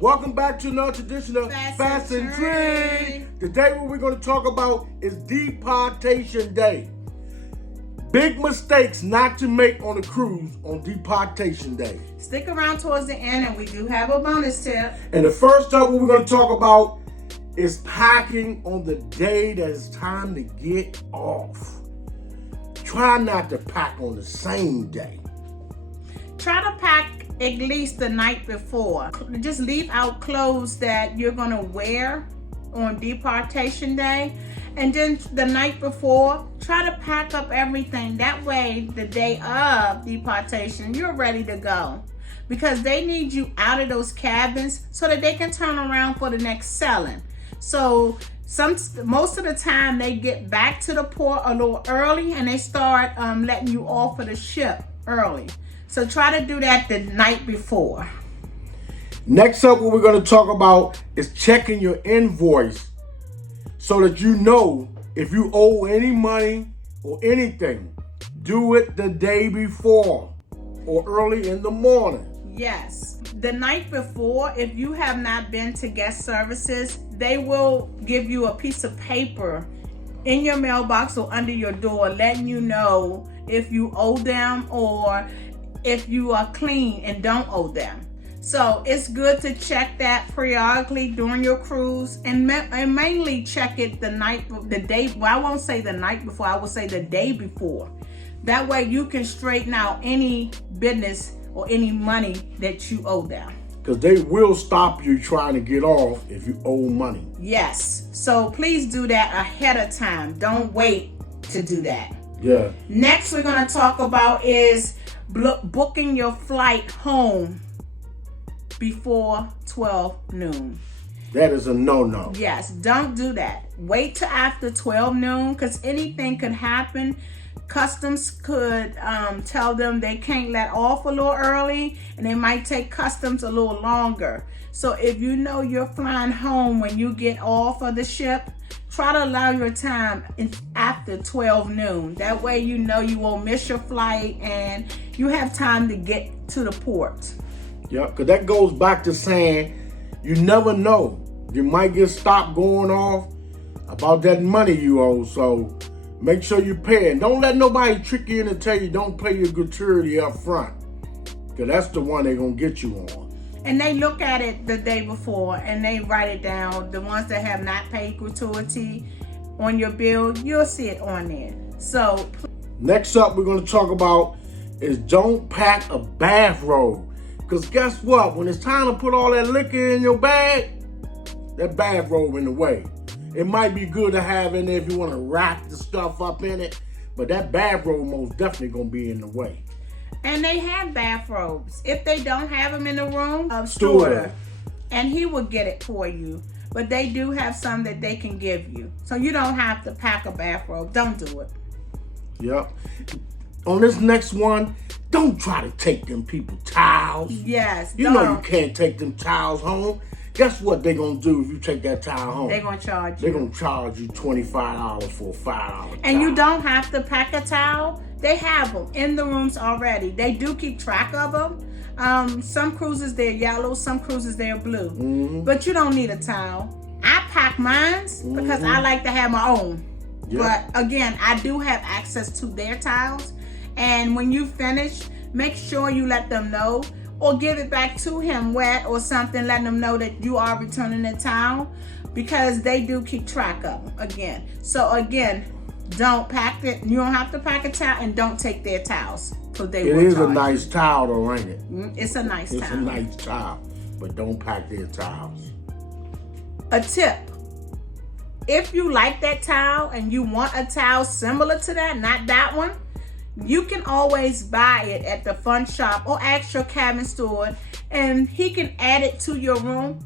Welcome back to another edition of Fast and Free. Today what we're going to talk about is departation day. Big mistakes not to make on a cruise on departation day. Stick around towards the end and we do have a bonus tip. And the first up what we're going to talk about is packing on the day that it's time to get off. Try not to pack on the same day. Try to pack at least the night before. Just leave out clothes that you're going to wear on departation day. And then the night before, try to pack up everything. That way, the day of departation, you're ready to go. Because they need you out of those cabins so that they can turn around for the next sailing. So most of the time, they get back to the port a little early and they start letting you off of the ship early. So try to do that the night before. Next up, what we're going to talk about is checking your invoice so that you know if you owe any money or anything. Do it the day before or early in the morning. Yes. The night before, if you have not been to guest services, they will give you a piece of paper in your mailbox or under your door letting you know if you owe them or if you are clean and don't owe them. So it's good to check that periodically during your cruise and mainly check it I won't say the night before, I will say the day before. That way you can straighten out any business or any money that you owe them. Because they will stop you trying to get off if you owe money. Yes, so please do that ahead of time. Don't wait to do that. Yeah. Next we're going to talk about is booking your flight home before 12 noon. That is a no-no. Yes, don't do that. Wait till after 12 noon because anything could happen. Customs could tell them they can't let off a little early and they might take customs a little longer. So if you know you're flying home when you get off of the ship, try to allow your time after 12 noon. That way you know you won't miss your flight and you have time to get to the port. Yeah, because that goes back to saying you never know. You might get stopped going off about that money you owe. So make sure you pay. And don't let nobody trick you into tell you don't pay your gratuity up front. Because that's the one they're going to get you on. And they look at it the day before and they write it down. The ones that have not paid gratuity on your bill, you'll see it on there. So next up we're going to talk about is don't pack a bathrobe. Because guess what? When it's time to put all that liquor in your bag, that bathrobe in the way. It might be good to have in there if you want to wrap the stuff up in it. But that bathrobe most definitely going to be in the way. And they have bathrobes. If they don't have them in the room, steward, and he will get it for you. But they do have some that they can give you. So you don't have to pack a bathrobe. Don't do it. Yep. On this next one, don't try to take them people towels. Yes. You know you can't take them towels home. Guess what they're going to do if you take that towel home? They're going to charge you. They're going to charge you $25 for a $5 towel. And you don't have to pack a towel. They have them in the rooms already. They do keep track of them. Some cruises, they're yellow. Some cruises, they're blue. Mm-hmm. But you don't need a towel. I pack mine because I like to have my own. Yep. But again, I do have access to their towels. And when you finish, make sure you let them know or give it back to him wet or something, letting them know that you are returning the towel because they do keep track of them again. So again, don't pack it. You don't have to pack a towel and don't take their towels. It is a nice towel though, ain't it? It's a nice towel. It's a nice towel, but don't pack their towels. A tip. If you like that towel and you want a towel similar to that, not that one, you can always buy it at the fun shop or ask your cabin steward and he can add it to your room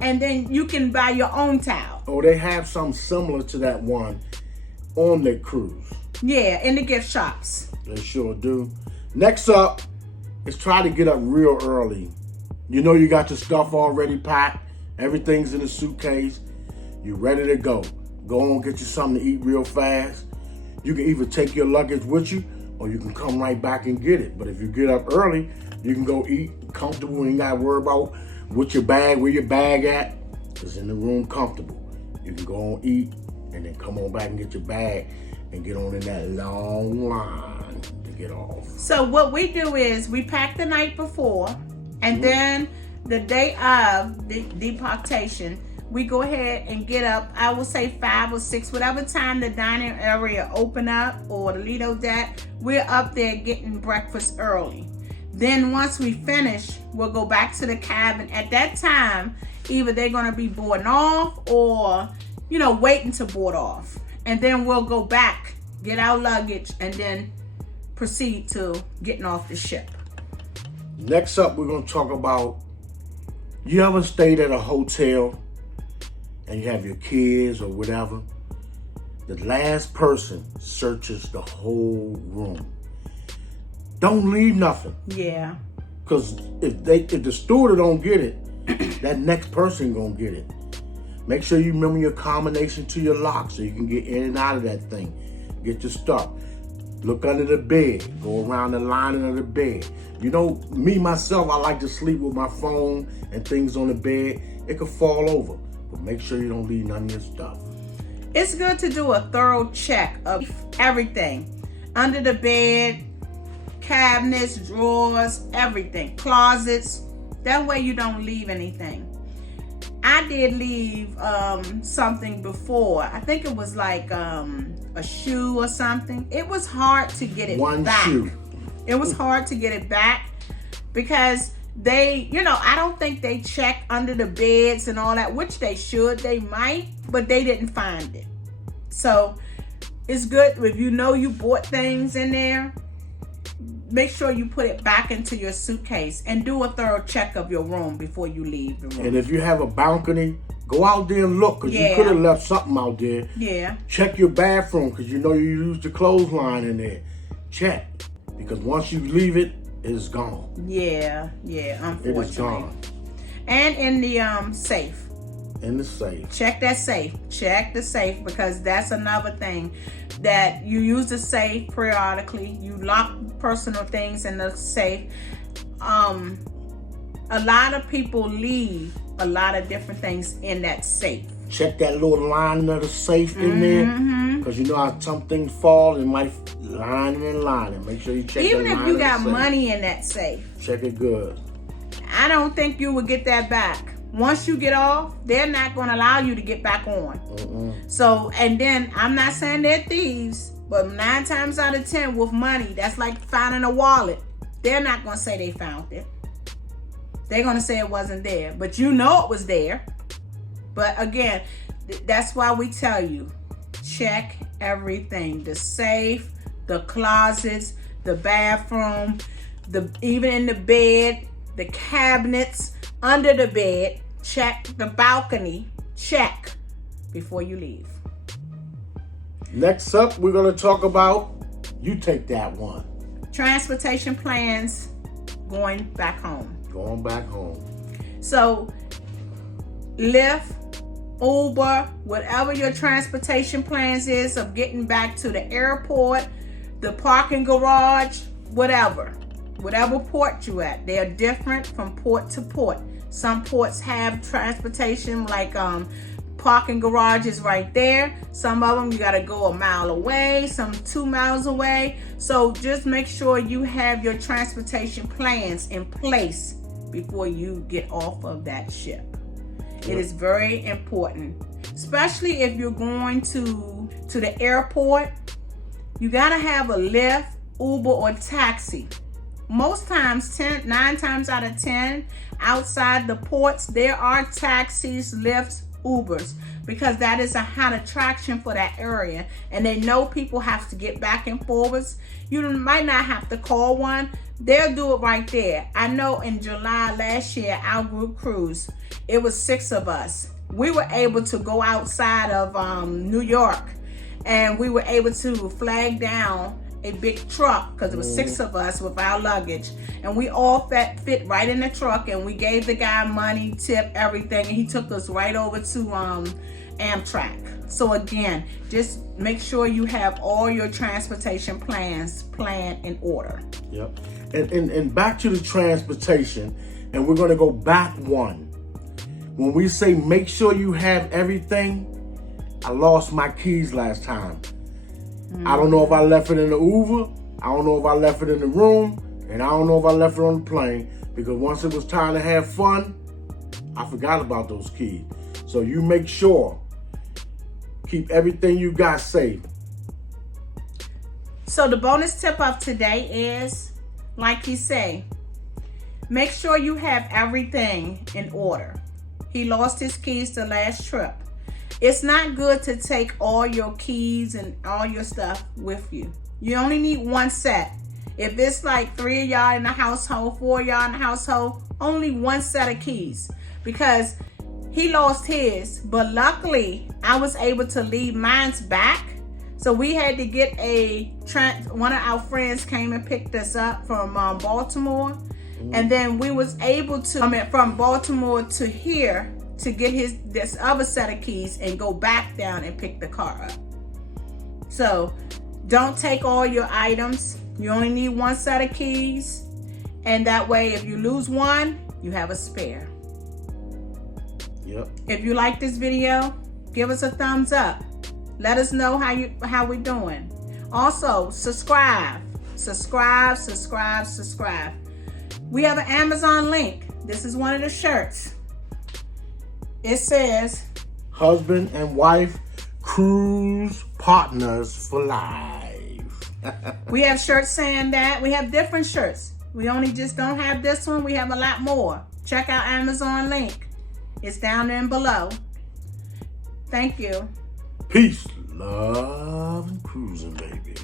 and then you can buy your own towel. Oh, they have something similar to that one on their cruise. Yeah, in the gift shops. They sure do. Next up is try to get up real early. You know you got your stuff already packed. Everything's in a suitcase. You're ready to go. Go on, get you something to eat real fast. You can either take your luggage with you or you can come right back and get it. But if you get up early, you can go eat comfortable and you ain't got to worry about with your bag, where your bag at, is in the room comfortable. You can go on eat and then come on back and get your bag and get on in that long line to get off. So what we do is we pack the night before, and then the day of the deportation, we go ahead and get up, I will say 5 or 6, whatever time the dining area open up or the Lido deck, we're up there getting breakfast early. Then once we finish, we'll go back to the cabin. At that time, either they're gonna be boarding off or, waiting to board off. And then we'll go back, get our luggage, and then proceed to getting off the ship. Next up, we're gonna talk about, you ever stayed at a hotel and you have your kids or whatever? The last person searches the whole room. Don't leave nothing. Yeah. Because if the steward don't get it, that next person gonna get it. Make sure you remember your combination to your lock so you can get in and out of that thing. Get your stuff. Look under the bed. Go around the lining of the bed. Me, myself, I like to sleep with my phone and things on the bed. It could fall over. But make sure you don't leave none of your stuff. It's good to do a thorough check of everything. Under the bed, cabinets, drawers, everything. Closets. That way you don't leave anything. I did leave something before. I think it was like a shoe or something. It was hard to get it One back. shoe. It was hard to get it back because they, I don't think they check under the beds and all that, which they should. They might, but they didn't find it. So it's good if you bought things in there. Make sure you put it back into your suitcase and do a thorough check of your room before you leave the room. And if you have a balcony, go out there and look, because you could have left something out there. Yeah. Check your bathroom, because you used the clothesline in there. Check, because once you leave it, it's gone. Yeah, unfortunately. It is gone. And in the safe. In the safe. Check that safe. Check the safe, because that's another thing. That you use the safe periodically. You lock personal things in the safe. A lot of people leave a lot of different things in that safe. Check that little lining of the safe in there, because you know how some things fall and might line and line it. Make sure you check. Even that if you got money in that safe, check it good. I don't think you would get that back. Once you get off, they're not going to allow you to get back on. So, and then I'm not saying they're thieves, but 9 times out of 10 with money, that's like finding a wallet. They're not going to say they found it. They're going to say it wasn't there, but it was there. But again, that's why we tell you, check everything. The safe, the closets, the bathroom, even in the bed, the cabinets, under the bed, check the balcony, check before you leave. Next up, we're going to talk about, you take that one. Transportation plans going back home. Going back home. So, Lyft, Uber, whatever your transportation plans is of getting back to the airport, the parking garage, whatever port you at. They are different from port to port. Some ports have transportation like parking garages right there. Some of them you got to go a mile away, some 2 miles away. So just make sure you have your transportation plans in place before you get off of that ship. It is very important, especially if you're going to the airport. You got to have a Lyft, Uber, or taxi. Most times, 9 times out of 10, outside the ports, there are taxis, Lyfts, Ubers, because that is a hot attraction for that area. And they know people have to get back and forwards. You might not have to call one. They'll do it right there. I know in July last year, our group cruise, it was 6 of us. We were able to go outside of New York, and we were able to flag down a big truck, because it was 6 of us with our luggage, and we all fit right in the truck, and we gave the guy money, tip, everything, and he took us right over to Amtrak. So again, just make sure you have all your transportation plans planned in order. Yep. And back to the transportation, And we're going to go back one. When we say make sure you have everything, I lost my keys last time. I don't know if I left it in the Uber. I don't know if I left it in the room. And I don't know if I left it on the plane. Because once it was time to have fun, I forgot about those keys. So you make sure, keep everything you got safe. So the bonus tip of today is, like he say, make sure you have everything in order. He lost his keys the last trip. It's not good to take all your keys and all your stuff with you. You only need one set. If it's like 3 of y'all in the household, 4 of y'all in the household, only one set of keys. Because he lost his, but luckily I was able to leave mine's back. So we had to get one of our friends came and picked us up from Baltimore. And then we was able to, from Baltimore to here, to get this other set of keys and go back down and pick the car up. So don't take all your items. You only need one set of keys. And that way, if you lose one, you have a spare. Yep. If you like this video, give us a thumbs up. Let us know how we're doing. Also, subscribe. We have an Amazon link. This is one of the shirts. It says, husband and wife cruise partners for life. We have shirts saying that. We have different shirts. We only just don't have this one. We have a lot more. Check out Amazon link. It's down there and below. Thank you. Peace, love, and cruising, baby.